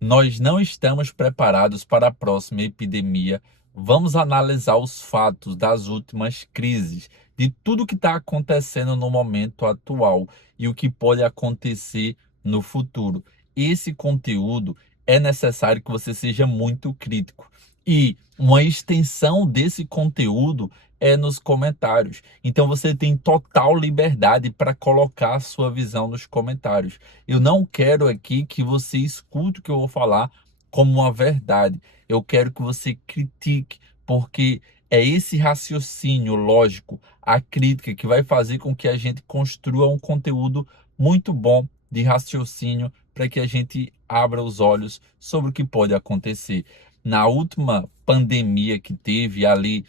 Nós não estamos preparados para a próxima epidemia. Vamos analisar os fatos das últimas crises, de tudo que está acontecendo no momento atual e o que pode acontecer no futuro. Esse conteúdo é necessário que você seja muito crítico. E uma extensão desse conteúdo é nos comentários. Então você tem total liberdade para colocar a sua visão nos comentários. Eu não quero aqui que você escute o que eu vou falar como uma verdade. Eu quero que você critique, porque é esse raciocínio lógico, a crítica, que vai fazer com que a gente construa um conteúdo muito bom de raciocínio para que a gente abra os olhos sobre o que pode acontecer. Na última pandemia que teve ali,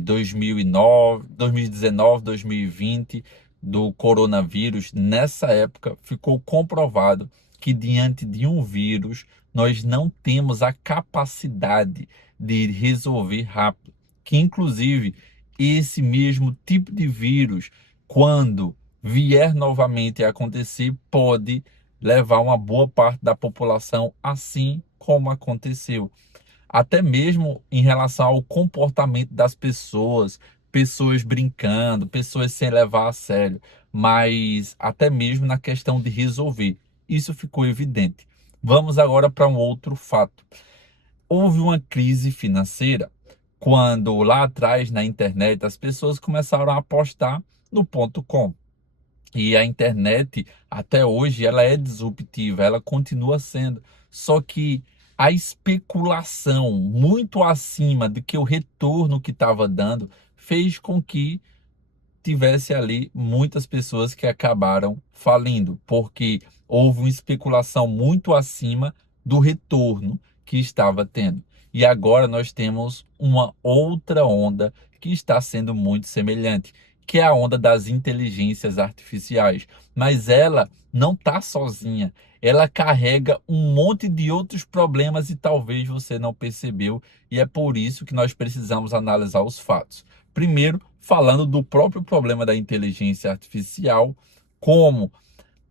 2009, 2019, 2020, do coronavírus, nessa época ficou comprovado que diante de um vírus nós não temos a capacidade de resolver rápido, que inclusive esse mesmo tipo de vírus, quando vier novamente a acontecer, pode levar uma boa parte da população, assim como aconteceu. Até mesmo em relação ao comportamento das pessoas, pessoas brincando, pessoas sem levar a sério, mas até mesmo na questão de resolver. Isso ficou evidente. Vamos agora para um outro fato. Houve uma crise financeira quando lá atrás na internet as pessoas começaram a apostar no ponto .com. E a internet, até hoje, ela é disruptiva, ela continua sendo. Só que a especulação muito acima do que o retorno que estava dando fez com que tivesse ali muitas pessoas que acabaram falindo, porque houve uma especulação muito acima do retorno que estava tendo. E agora nós temos uma outra onda que está sendo muito semelhante, que é a onda das inteligências artificiais. Mas ela não está sozinha. Ela carrega um monte de outros problemas e talvez você não percebeu, e é por isso que nós precisamos analisar os fatos. Primeiro, falando do próprio problema da inteligência artificial, como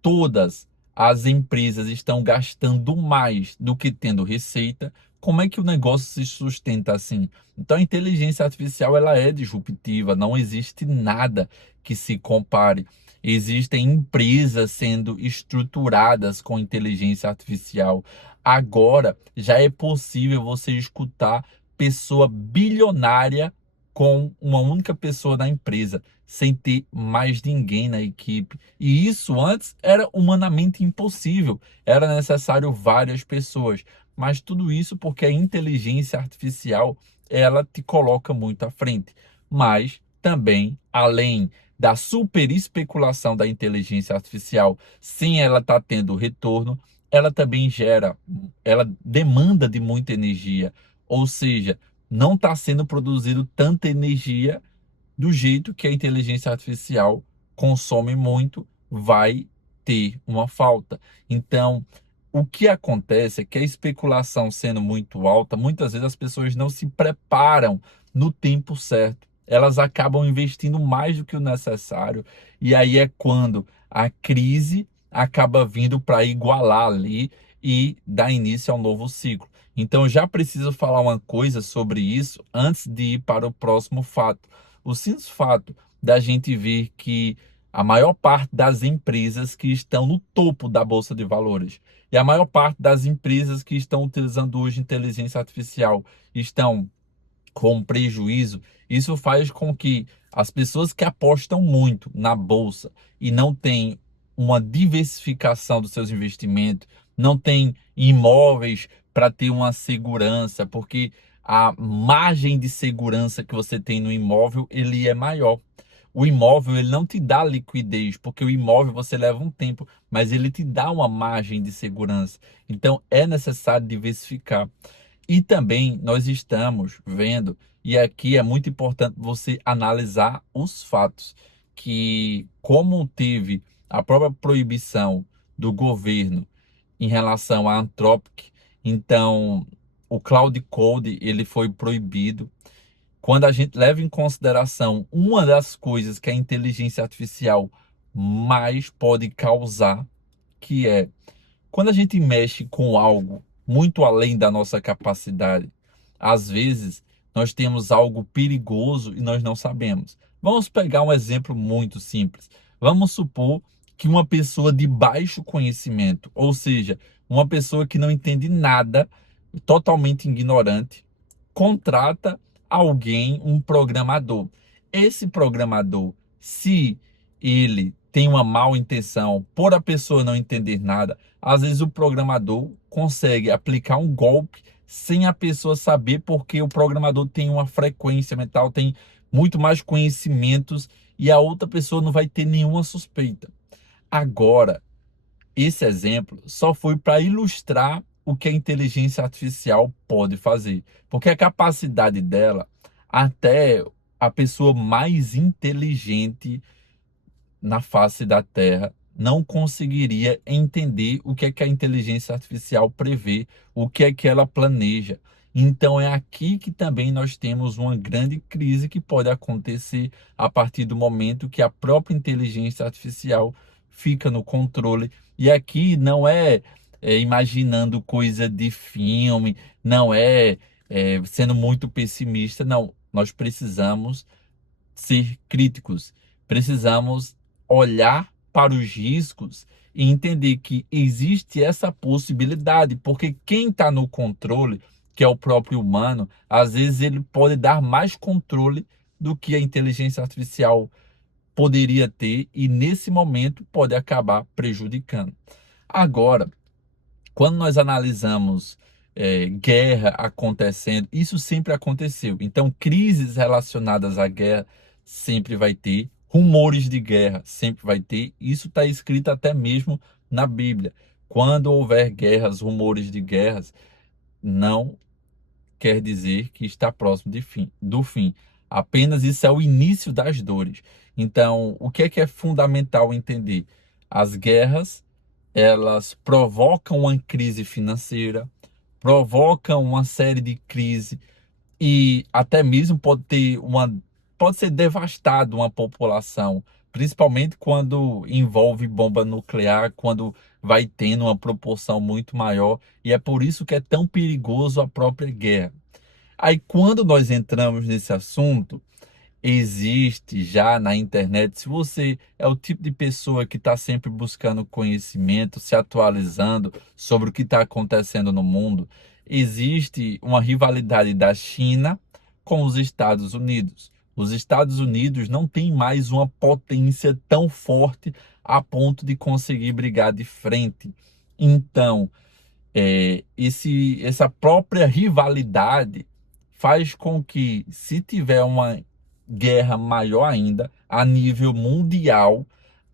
todas as empresas estão gastando mais do que tendo receita, como é que o negócio se sustenta assim? Então a inteligência artificial ela é disruptiva, não existe nada que se compare. Existem empresas sendo estruturadas com inteligência artificial. Agora já é possível você escutar pessoa bilionária com uma única pessoa na empresa, sem ter mais ninguém na equipe. E isso antes era humanamente impossível, era necessário várias pessoas. Mas tudo isso porque a inteligência artificial, ela te coloca muito à frente. Mas também, além da super especulação da inteligência artificial, sem ela estar tendo retorno, ela também ela demanda de muita energia. Ou seja, não está sendo produzido tanta energia do jeito que a inteligência artificial consome muito, vai ter uma falta. Então, o que acontece é que a especulação sendo muito alta, muitas vezes as pessoas não se preparam no tempo certo. Elas acabam investindo mais do que o necessário, e aí é quando a crise acaba vindo para igualar ali e dar início ao novo ciclo. Então, eu já preciso falar uma coisa sobre isso antes de ir para o próximo fato. O simples fato da gente ver que a maior parte das empresas que estão no topo da Bolsa de Valores e a maior parte das empresas que estão utilizando hoje inteligência artificial estão com prejuízo, isso faz com que as pessoas que apostam muito na bolsa e não têm uma diversificação dos seus investimentos, não têm imóveis para ter uma segurança, porque a margem de segurança que você tem no imóvel, ele é maior. O imóvel, ele não te dá liquidez, porque o imóvel você leva um tempo, mas ele te dá uma margem de segurança. Então, é necessário diversificar. E também nós estamos vendo, e aqui é muito importante você analisar os fatos, que como teve a própria proibição do governo em relação à Anthropic, então o Cloud Code ele foi proibido. Quando a gente leva em consideração uma das coisas que a inteligência artificial mais pode causar, que é quando a gente mexe com algo muito além da nossa capacidade. Às vezes, nós temos algo perigoso e nós não sabemos. Vamos pegar um exemplo muito simples. Vamos supor que uma pessoa de baixo conhecimento, ou seja, uma pessoa que não entende nada, totalmente ignorante, contrata alguém, um programador. Esse programador, se ele tem uma mal intenção, por a pessoa não entender nada, às vezes o programador consegue aplicar um golpe sem a pessoa saber, porque o programador tem uma frequência mental, tem muito mais conhecimentos e a outra pessoa não vai ter nenhuma suspeita. Agora, esse exemplo só foi para ilustrar o que a inteligência artificial pode fazer, porque a capacidade dela, até a pessoa mais inteligente na face da Terra não conseguiria entender o que é que a inteligência artificial prevê, o que é que ela planeja. Então é aqui que também nós temos uma grande crise que pode acontecer a partir do momento que a própria inteligência artificial fica no controle. E aqui não é imaginando coisa de filme, não é sendo muito pessimista, não. Nós precisamos ser críticos. Precisamos olhar para os riscos e entender que existe essa possibilidade, porque quem está no controle, que é o próprio humano, às vezes ele pode dar mais controle do que a inteligência artificial poderia ter e nesse momento pode acabar prejudicando. Agora, quando nós analisamos guerra acontecendo, isso sempre aconteceu. Então, crises relacionadas à guerra sempre vai ter, rumores de guerra sempre vai ter. Isso está escrito até mesmo na Bíblia. Quando houver guerras, rumores de guerras, não quer dizer que está próximo do fim. Apenas isso é o início das dores. Então, o que é fundamental entender? As guerras, elas provocam uma crise financeira, provocam uma série de crises e até mesmo pode ser devastado uma população, principalmente quando envolve bomba nuclear, quando vai tendo uma proporção muito maior, e é por isso que é tão perigoso a própria guerra. Aí quando nós entramos nesse assunto, existe já na internet. Se você é o tipo de pessoa que está sempre buscando conhecimento, se atualizando sobre o que está acontecendo no mundo, existe uma rivalidade da China com os Estados Unidos. Os Estados Unidos não têm mais uma potência tão forte a ponto de conseguir brigar de frente. Então, essa própria rivalidade faz com que, se tiver uma guerra maior ainda, a nível mundial,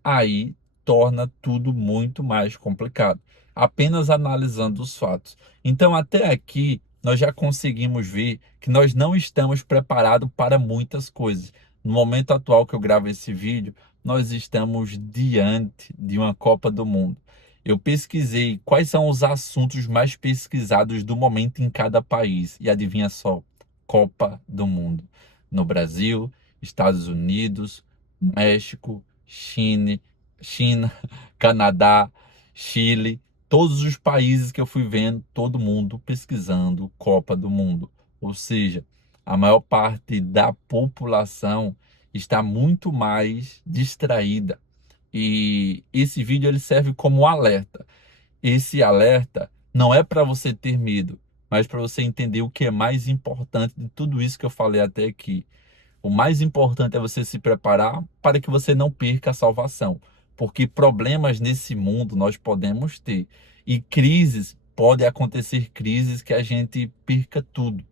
aí torna tudo muito mais complicado. Apenas analisando os fatos. Então, até aqui, nós já conseguimos ver que nós não estamos preparados para muitas coisas. No momento atual que eu gravo esse vídeo, nós estamos diante de uma Copa do Mundo. Eu pesquisei quais são os assuntos mais pesquisados do momento em cada país. E adivinha só? Copa do Mundo. No Brasil, Estados Unidos, México, China, Canadá, Chile, todos os países que eu fui vendo, todo mundo pesquisando Copa do Mundo. Ou seja, a maior parte da população está muito mais distraída. E esse vídeo ele serve como um alerta. Esse alerta não é para você ter medo, mas para você entender o que é mais importante de tudo isso que eu falei até aqui. O mais importante é você se preparar para que você não perca a salvação, porque problemas nesse mundo nós podemos ter e crises, pode acontecer crises que a gente perca tudo,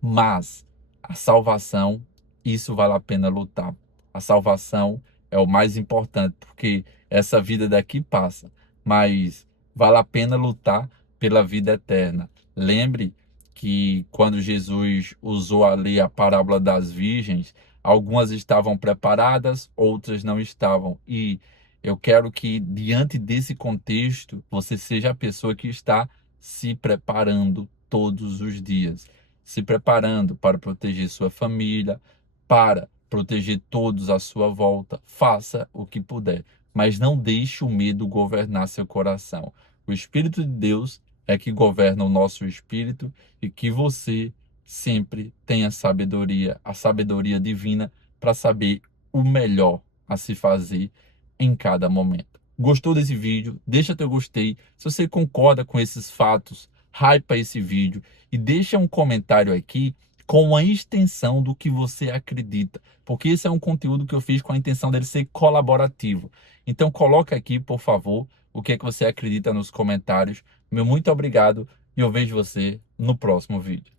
mas a salvação, isso vale a pena lutar. A salvação é o mais importante, porque essa vida daqui passa, mas vale a pena lutar pela vida eterna. Lembre que quando Jesus usou ali a parábola das virgens, algumas estavam preparadas, outras não estavam. E eu quero que, diante desse contexto, você seja a pessoa que está se preparando todos os dias, se preparando para proteger sua família, para proteger todos à sua volta. Faça o que puder, mas não deixe o medo governar seu coração. O Espírito de Deus é que governa o nosso espírito e que você sempre tenha sabedoria, a sabedoria divina para saber o melhor a se fazer em cada momento. Gostou desse vídeo? Deixa teu gostei. Se você concorda com esses fatos, hypa esse vídeo e deixa um comentário aqui com a extensão do que você acredita, porque esse é um conteúdo que eu fiz com a intenção dele ser colaborativo. Então coloca aqui, por favor, o que é que você acredita nos comentários. Meu muito obrigado e eu vejo você no próximo vídeo.